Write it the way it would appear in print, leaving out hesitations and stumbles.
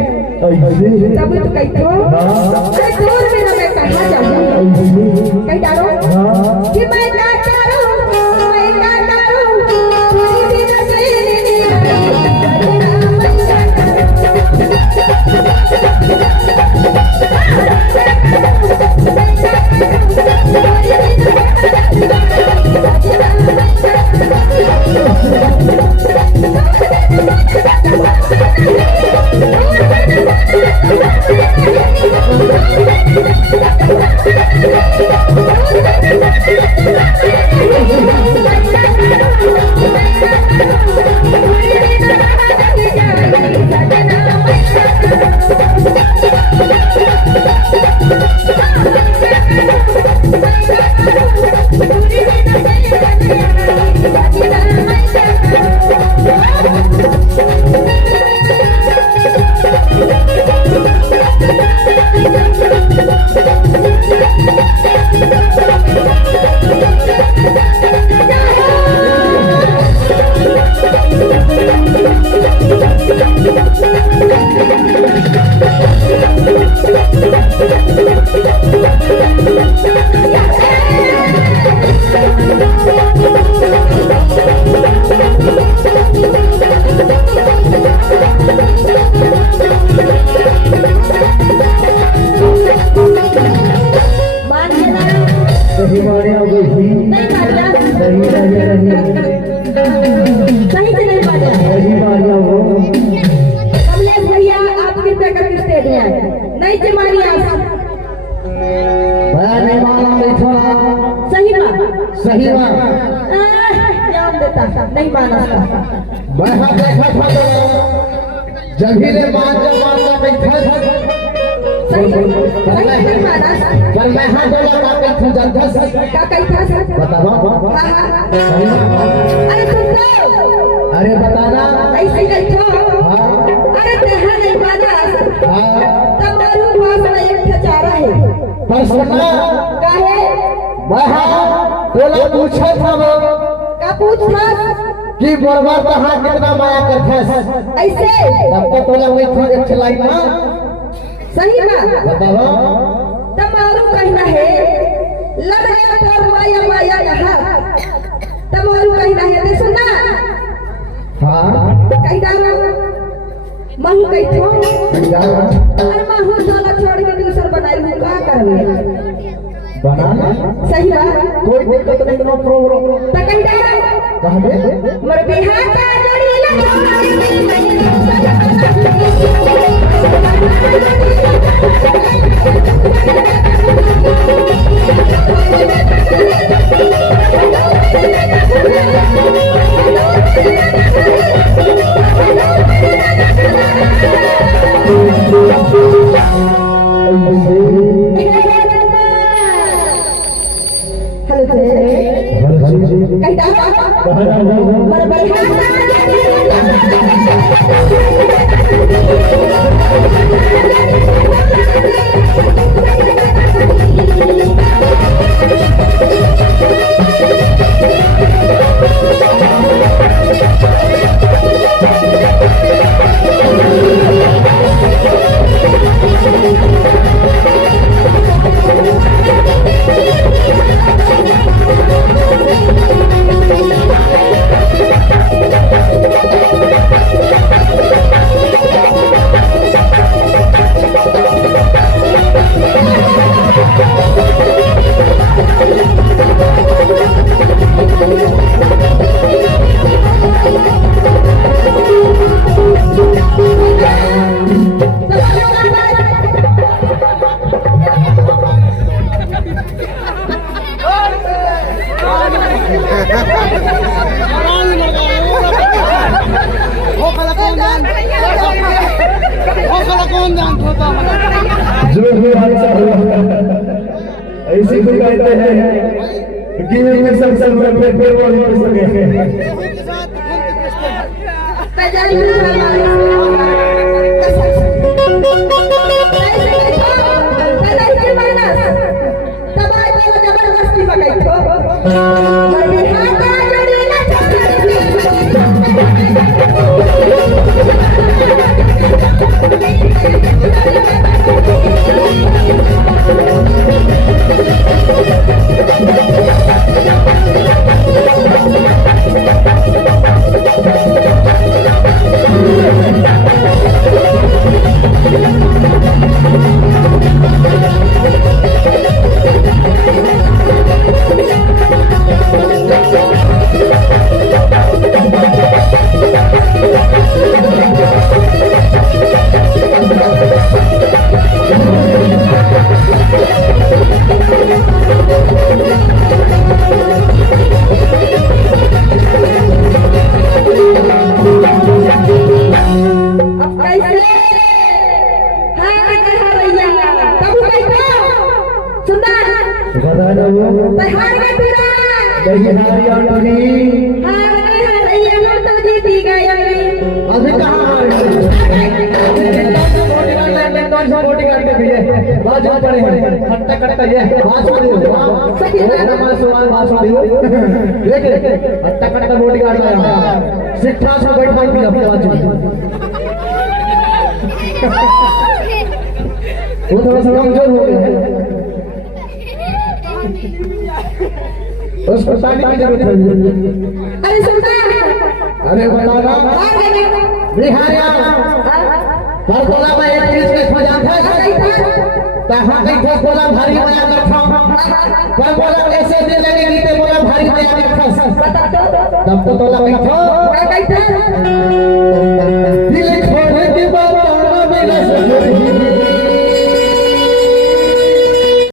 तब तो कहीं तो अरे दूर में ना मैं कहाँ जाऊँ कहीं डालो कि मैं क्या करूँ मेरी दिन सही से नहीं बाजा कमलेश भैया आप कृपया करके स्टेज में आए नहीं से मारिए आप सही बात ध्यान देता नहीं माना जब ही ले मान बैठा सही माना चल मैं हाथ बोला क्या कहता सर बतावा अरे सुन अरे बताना ऐसे कहता अरे तेहा नहीं माना तमारू पास में एक ठचारा है पर सुनना काहे वहाँ बोला पूछा था वो का पूछना कि बरबर कहाँ कितना माया करता है ऐसे तब तक बोला वही था एक चलाई ना सही बात बतावा तमारू कहना है लड़का पर माया माया कहा तमारू कहना है दे सुनना हाँ कही डालो महू कहतो अरे महू साला छोड़ के दूसर बनाई हूँ का करवे बनाना सही बात कोई दिक्कत नहीं नो प्रॉब्लम तो कही डालो कहबे मोर बिहार का जोड़ी लगा कहीं डारो मर बढ़िया जो भी हादसा हुआ ऐसे को कहते हैं कि में संसद में फिर वो नहीं कर सके जबरदस्ती पकड़ अभी कहाँ बाजू पड़े खट्टा खट्टा ये खट्टा खट्टा बोटी काट रहा सिट्ठा से बैठ पाई भी अपने बाजू वो थोड़ा सा कमजोर हो गया उसको पानी की जरूरत है। अरे सुनता अरे बताना बिहारिया पर बोला मैं एक चीज के खो जाता कहाँ गई थे बोला भारी बना रखा पर बोला ऐसे दे लगे गीते बोला भारी बना रखा तब तो बोला गई थो